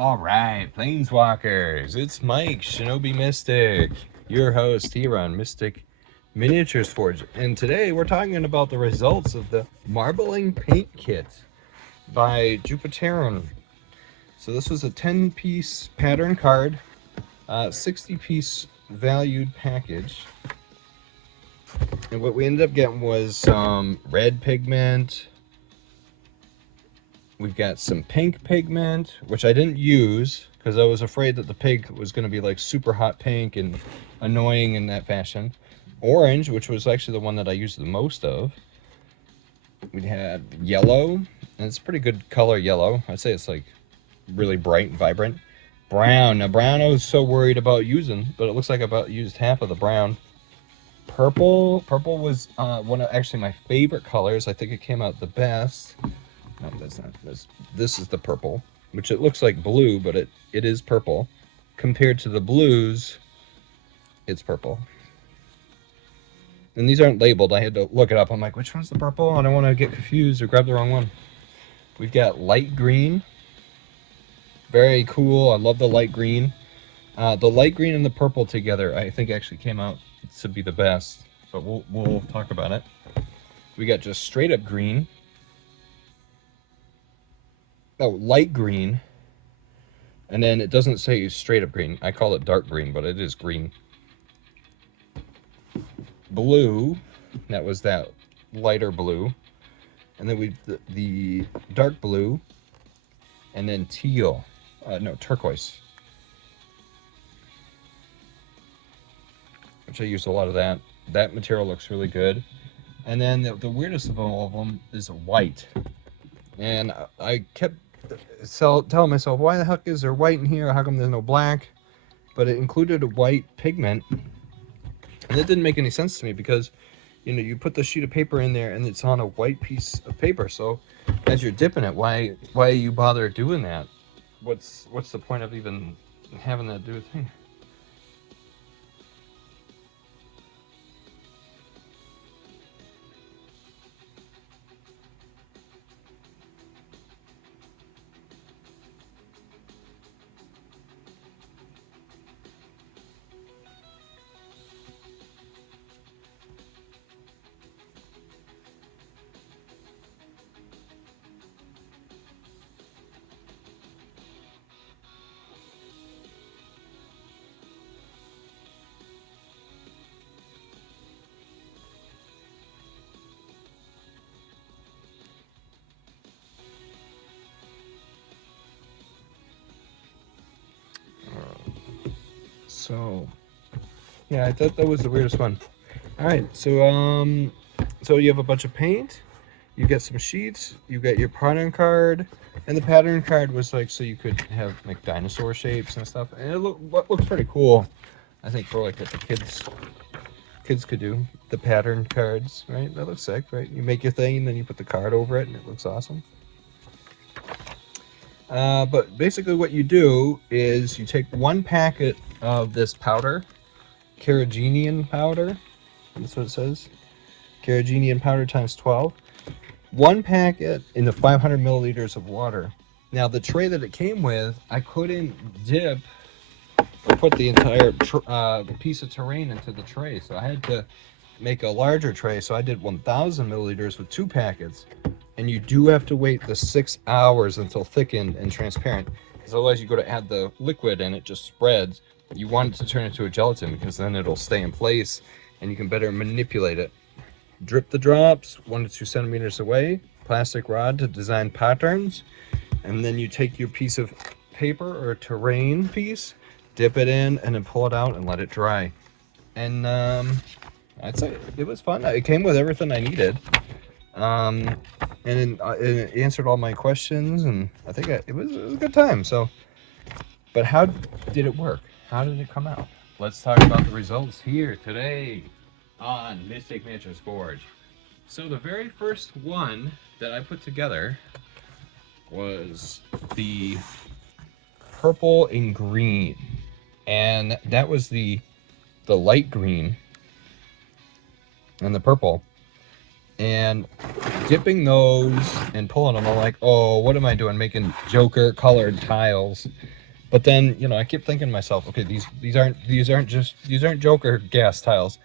All right, Planeswalkers, it's Mike, Shinobi Mystic, your host here on Mystic Miniatures Forge. And today we're talking about the results of the Marbling Paint Kit by Jupiterian. So this was a 10-piece pattern card, 60-piece valued package. And what we ended up getting was some red pigment. We've got some pink pigment, which I didn't use because I was afraid that the pig was going to be like super hot pink and annoying in that fashion. Orange, which was actually the one that I used the most of. We had yellow, and it's pretty good color yellow. I'd say it's like really bright and vibrant. Brown. Now brown I was so worried about using, but it looks like I about used half of the brown. Purple. Purple was one of actually my favorite colors. I think it came out the best. No, that's not this. This is the purple, which it looks like blue, but it is purple. Compared to the blues, it's purple. And these aren't labeled. I had to look it up. I'm like, which one's the purple? I don't want to get confused or grab the wrong one. We've got light green. Very cool. I love the light green. The light green and the purple together, I think actually came out to be the best. But we'll talk about it. We got just straight up green. Oh, light green, and then it doesn't say straight up green. I call it dark green, but it is green. Blue, that was that lighter blue, and then we the dark blue, and then teal, no, turquoise, which I used a lot of that. That material looks really good. And then the weirdest of all of them is white, and I kept telling myself, why the heck is there white in here? How come there's no black? But it included a white pigment, and it didn't make any sense to me because, you know, you put the sheet of paper in there and it's on a white piece of paper. So as you're dipping it, why you bother doing that? What's the point of even having that do a thing? So yeah, I thought that was the weirdest one. All right, so you have a bunch of paint, you get some sheets, you get your pattern card, and the pattern card was like so you could have like dinosaur shapes and stuff, and it looks pretty cool. I think for like what the kids could do, the pattern cards, right? That looks sick, right? You make your thing, and then you put the card over it, and it looks awesome. But basically, what you do is you take one packet of this powder, carrageenan powder. That's what it says. Carrageenan powder times 12. One packet into 500 milliliters of water. Now, the tray that it came with, I couldn't dip or put the entire piece of terrain into the tray. So I had to make a larger tray. So I did 1,000 milliliters with 2 packets. And you do have to wait the 6 hours until thickened and transparent. Because otherwise you go to add the liquid and it just spreads. You want it to turn into a gelatin because then it'll stay in place and you can better manipulate it. Drip the drops 1 to 2 centimeters away. Plastic rod to design patterns. And then you take your piece of paper or terrain piece, dip it in, and then pull it out and let it dry. And I'd say it was fun. It came with everything I needed. And it answered all my questions, and I think it was a good time. So, but how did it work? How did it come out? Let's talk about the results here today on Mystic Miniatures Forge. So the very first one that I put together was the purple and green, and that was the light green and the purple. And dipping those and pulling them, I'm like, oh, what am I doing? Making Joker colored tiles. But then, you know, I keep thinking to myself, okay, these aren't Joker gas tiles.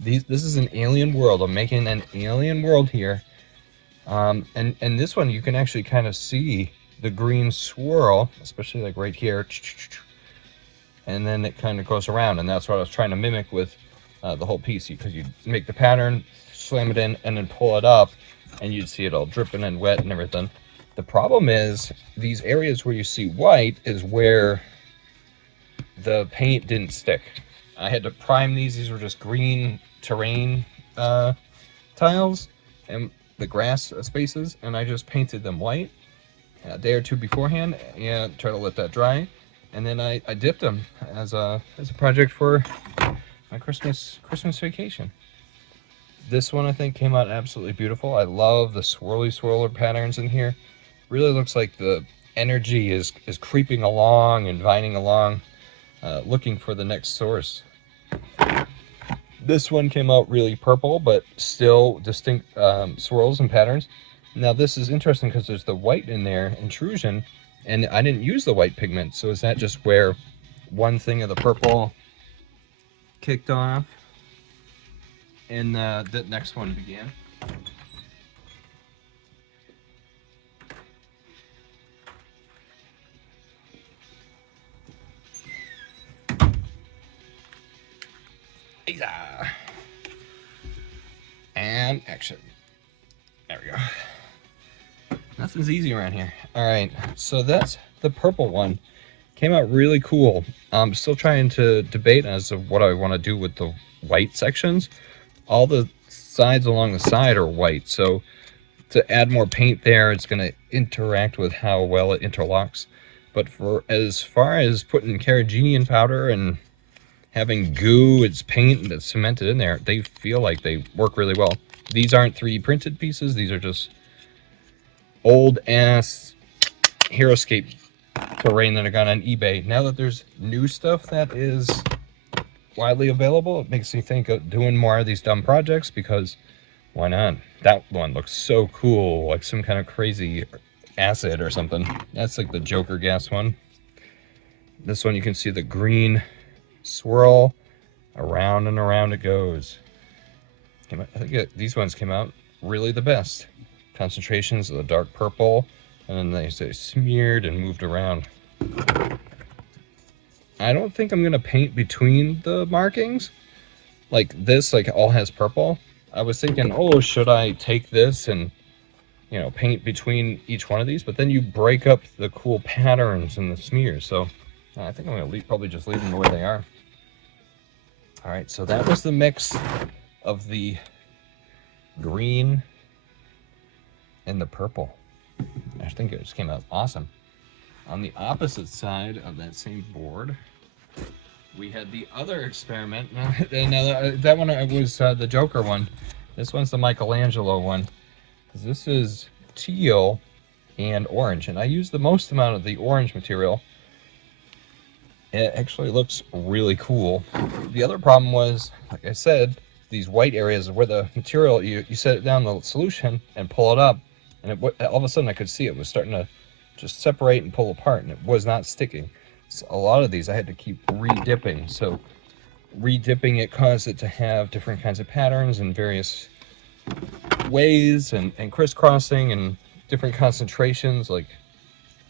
This is an alien world. I'm making an alien world here. And this one you can actually kind of see the green swirl, especially like right here, and then it kind of goes around, and that's what I was trying to mimic with the whole piece, because you make the pattern, slam it in, and then pull it up, and you'd see it all dripping and wet and everything. The problem is these areas where you see white is where the paint didn't stick. I had to prime these. These were just green terrain tiles and the grass spaces, and I just painted them white a day or two beforehand and try to let that dry, and then I dipped them as a project for my Christmas vacation. This one I think came out absolutely beautiful. I love the swirler patterns in here. Really looks like the energy is creeping along and vining along, looking for the next source. This one came out really purple, but still distinct swirls and patterns. Now this is interesting because there's the white in there, intrusion, and I didn't use the white pigment. So is that just where one thing of the purple kicked off and the next one began? And action. There we go. Nothing's easy around here. All right, so that's the purple one. Came out really cool. I'm still trying to debate as to what I want to do with the white sections. All the sides along the side are white, so to add more paint there, it's going to interact with how well it interlocks. But for as far as putting carrageenan powder and having goo, it's paint that's cemented in there, they feel like they work really well. These aren't 3D printed pieces. These are just old ass Heroscape terrain that I got on eBay. Now that there's new stuff that is widely available, it makes me think of doing more of these dumb projects, because why not? That one looks so cool, like some kind of crazy acid or something. That's like the Joker gas one. This one you can see the green swirl, around and around it goes. I think these ones came out really the best. Concentrations of the dark purple, and then they smeared and moved around. I don't think I'm gonna paint between the markings like this, like all has purple. I was thinking, oh, should I take this and, you know, paint between each one of these? But then you break up the cool patterns and the smears. So I think I'm gonna probably just leave them the way they are. All right, so that was the mix of the green and the purple. I think it just came out awesome. On the opposite side of that same board, we had the other experiment. Now that one was the Joker one. This one's the Michelangelo one. This is teal and orange, and I used the most amount of the orange material. It actually looks really cool. The other problem was, like I said, these white areas where the material, you set it down the solution and pull it up, and all of a sudden I could see it was starting to just separate and pull apart, and it was not sticking. So a lot of these I had to keep re-dipping. So re-dipping it caused it to have different kinds of patterns and various ways and crisscrossing and different concentrations. Like,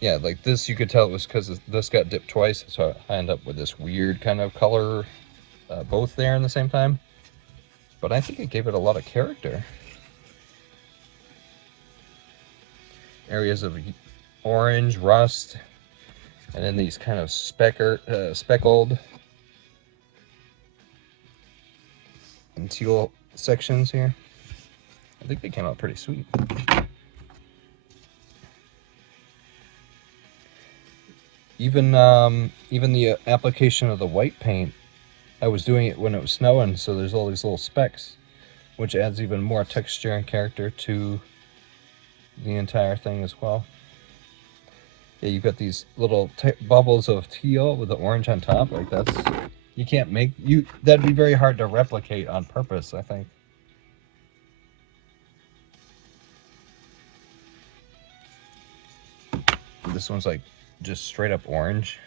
yeah, like this, you could tell it was because this got dipped twice, so I end up with this weird kind of color both there in the same time. But I think it gave it a lot of character. Areas of orange, rust, and then these kind of speckled and teal sections here. I think they came out pretty sweet. Even the application of the white paint, I was doing it when it was snowing, so there's all these little specks, which adds even more texture and character to the entire thing as well. Yeah, you've got these little bubbles of teal with the orange on top. Like you can't make, that'd be very hard to replicate on purpose, I think. This one's like just straight up orange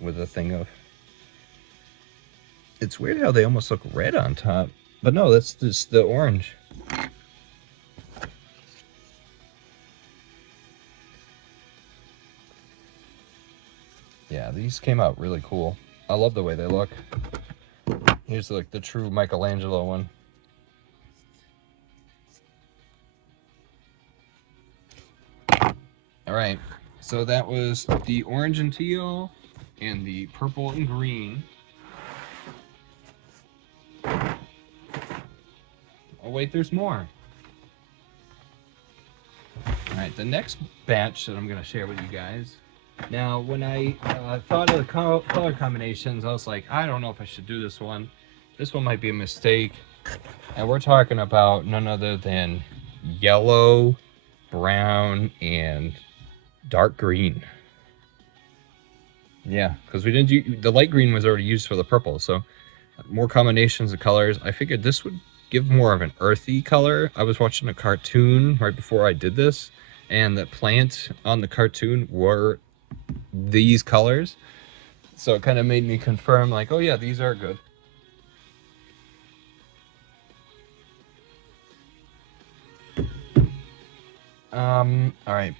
with a thing of... It's weird how they almost look red on top. But no, that's just the orange. Yeah, these came out really cool. I love the way they look. Here's like the true Michelangelo one. All right, so that was the orange and teal and the purple and green. Oh wait, there's more. All right, the next batch that I'm gonna share with you guys. Now, when I thought of the color combinations, I was like, I don't know if I should do this one. This one might be a mistake. And we're talking about none other than yellow, brown, and dark green. Yeah, because we didn't use, the light green was already used for the purple, so more combinations of colors. I figured this would give more of an earthy color. I was watching a cartoon right before I did this, and the plant on the cartoon were these colors, so it kind of made me confirm, like, oh yeah, these are good. All right.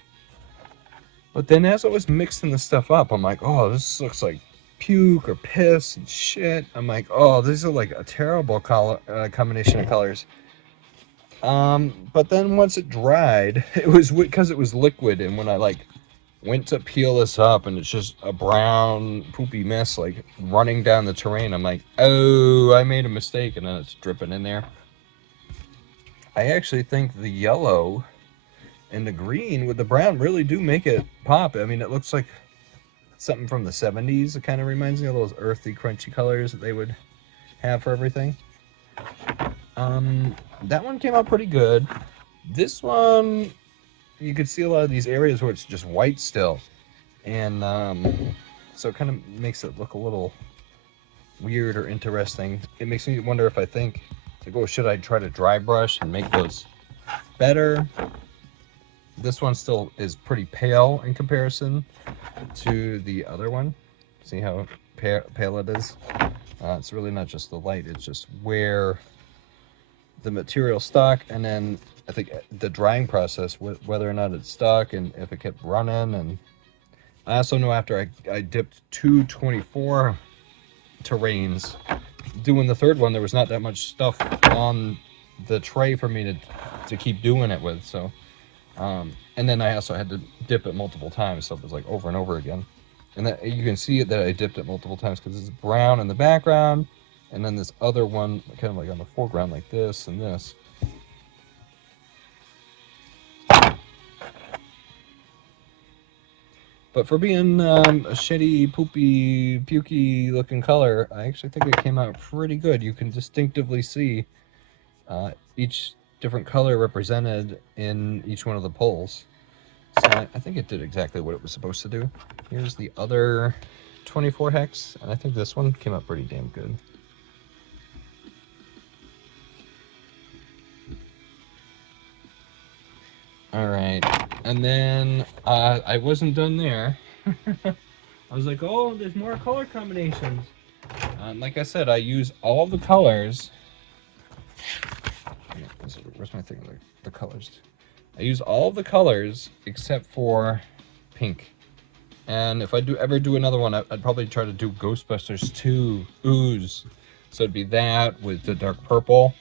But then as I was mixing the stuff up, I'm like, oh, this looks like puke or piss and shit. I'm like, oh, these are like a terrible color combination of colors. But then once it dried, it was because it was liquid, and when I like went to peel this up, and it's just a brown poopy mess like running down the terrain, I'm like, oh, I made a mistake, and then it's dripping in there. I actually think the yellow and the green with the brown really do make it pop. I mean, it looks like something from the 70s. It kind of reminds me of those earthy, crunchy colors that they would have for everything. That one came out pretty good. This one, you could see a lot of these areas where it's just white still. And so it kind of makes it look a little weird or interesting. It makes me wonder if I think, like, oh, should I try to dry brush and make those better? This one still is pretty pale in comparison to the other one. See how pale it is? It's really not just the light, it's just where the material stuck, and then I think the drying process, whether or not it's stuck and if it kept running. And I also know after I dipped 224 terrains, doing the third one, there was not that much stuff on the tray for me to keep doing it with. So and then I also had to dip it multiple times, so it was like over and over again. And that you can see it that I dipped it multiple times because it's brown in the background, and then this other one kind of like on the foreground, like this and this. But for being a shitty, poopy, pukey looking color, I actually think it came out pretty good. You can distinctively see each different color represented in each one of the poles. So I think it did exactly what it was supposed to do. Here's the other 24 hex, and I think this one came out pretty damn good. All right, and then I wasn't done there. I was like, oh, there's more color combinations. Like I said, I use all the colors. Where's my thing? The colors. I use all the colors except for pink. And if I ever do another one, I'd probably try to do Ghostbusters 2 Ooze. So it'd be that with the dark purple.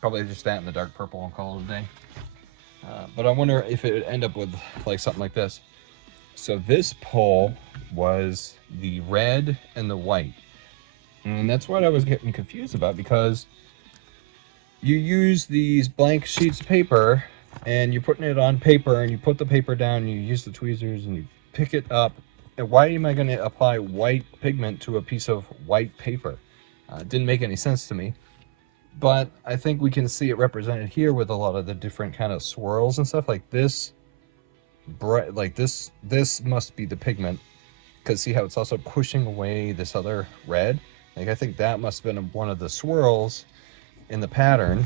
Probably just that and the dark purple and call it a day. But I wonder if it would end up with like something like this. So this pole was the red and the white. And that's what I was getting confused about, because you use these blank sheets of paper and you're putting it on paper, and you put the paper down, and you use the tweezers and you pick it up. And why am I going to apply white pigment to a piece of white paper? It didn't make any sense to me. But I think we can see it represented here with a lot of the different kind of swirls and stuff like this. Bright, like this must be the pigment, because see how it's also pushing away this other red? Like, I think that must have been one of the swirls in the pattern.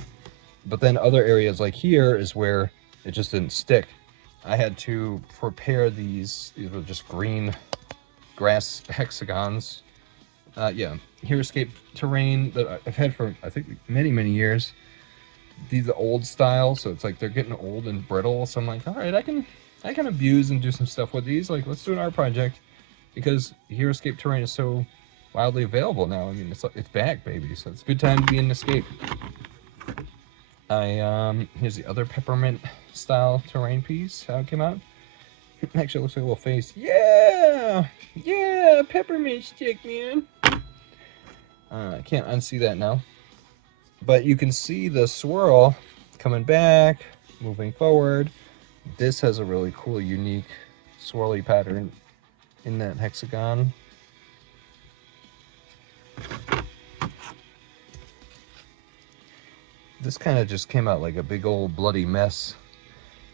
But then other areas like here is where it just didn't stick. I had to prepare these. These were just green grass hexagons. Yeah, Heroscape terrain that I've had for, I think, many years. These are old style, so it's like they're getting old and brittle. So I'm like, all right, I can abuse and do some stuff with these. Like, let's do an art project, because Heroscape terrain is so wildly available now. I mean, it's back, baby. So it's a good time to be in Escape. Here's the other peppermint style terrain piece. How it came out. It actually looks like a little face. Yeah, yeah, peppermint stick, man. I can't unsee that now, but you can see the swirl coming back, moving forward. This has a really cool, unique swirly pattern in that hexagon. This kind of just came out like a big old bloody mess.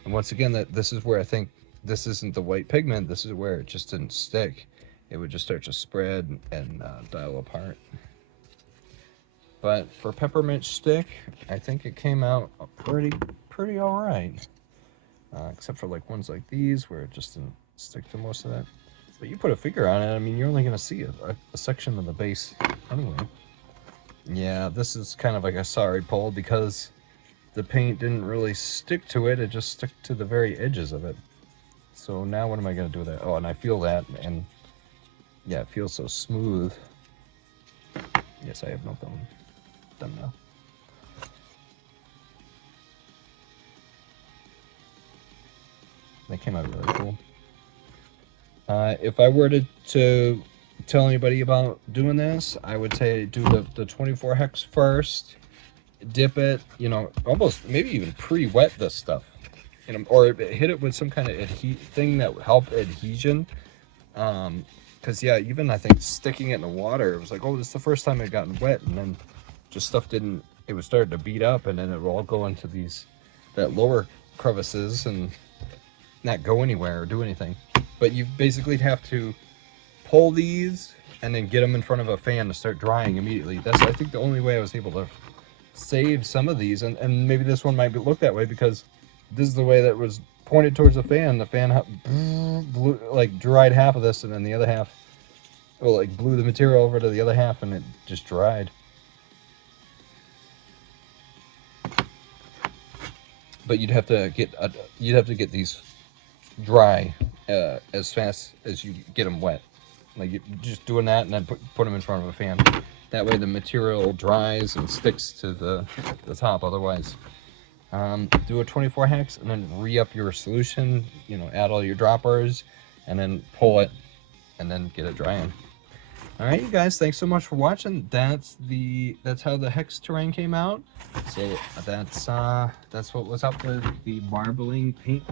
And once again, this is where I think this isn't the white pigment. This is where it just didn't stick. It would just start to spread and dial apart. But for peppermint stick, I think it came out pretty all right. Except for like ones like these where it just didn't stick to most of that. But you put a figure on it, I mean, you're only going to see a section of the base anyway. Yeah, this is kind of like a sorry pull, because the paint didn't really stick to it. It just stuck to the very edges of it. So now what am I going to do with that? Oh, and I feel that, and yeah, it feels so smooth. Yes, I have no thumb. Now. That came out really cool. If I were to tell anybody about doing this, I would say do the 24 hex first, dip it, you know, almost maybe even pre-wet this stuff, you know, or hit it with some kind of thing that would help adhesion. Because yeah, even I think sticking it in the water, it was like, oh, this is the first time it gotten wet, and then just stuff didn't, it was starting to beat up, and then it would all go into that lower crevices and not go anywhere or do anything. But you basically have to pull these and then get them in front of a fan to start drying immediately. That's, I think, the only way I was able to save some of these, and maybe this one might look that way because this is the way that was pointed towards the fan. The fan blew, like, dried half of this, and then the other half, well, like, blew the material over to the other half, and it just dried. But you'd have to get these dry as fast as you get them wet. Like, just doing that and then put them in front of a fan. That way the material dries and sticks to the top. Otherwise, do a 24 hex and then re-up your solution. You know, add all your droppers and then pull it and then get it drying. All right, you guys, thanks so much for watching. That's how the hex terrain came out. So that's what was up with the marbling paint